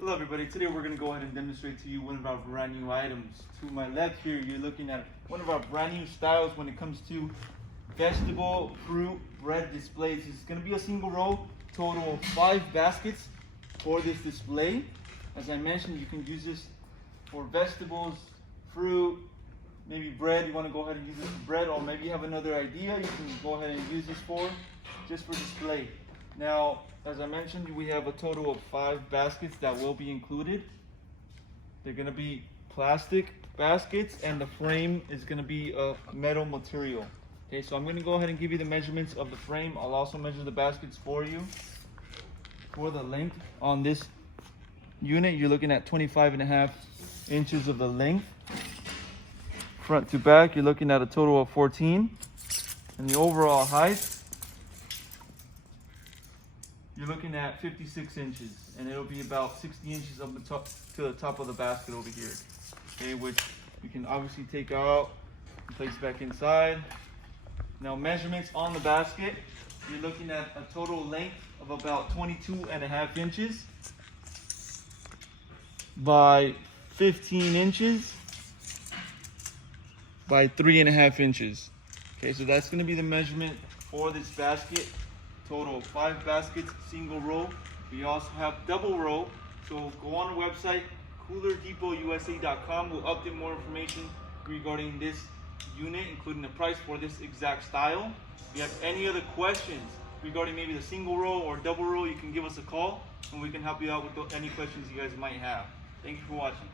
Hello everybody, today we're going to go ahead and demonstrate to you one of our brand new items. To my left here, you're looking at one of our brand new styles when it comes to vegetable, fruit, bread displays. It's going to be a single row, total of 5 baskets for this display. As I mentioned, you can use this for vegetables, fruit, maybe bread. You want to go ahead and use this for bread, or maybe you have another idea you can go ahead and use this for, just for display. Now, as I mentioned, we have a total of 5 baskets that will be included. They're going to be plastic baskets, and the frame is going to be a metal material. Okay, so I'm going to go ahead and give you the measurements of the frame. I'll also measure the baskets for you. For the length on this unit, you're looking at 25.5 inches of the length. Front to back, you're looking at a total of 14. And the overall height, you're looking at 56 inches, and it'll be about 60 inches up the top to the top of the basket over here. Okay, which you can obviously take out and place back inside. Now, measurements on the basket, you're looking at a total length of about 22.5 inches by 15 inches by 3.5 inches. Okay, so that's going to be the measurement for this basket. Total of 5 baskets, single row. We also have double row, so go on our website, coolerdepotUSA.com. We'll update more information regarding this unit, including the price for this exact style. If you have any other questions regarding maybe the single row or double row, you can give us a call and we can help you out with any questions you guys might have. Thank you for watching.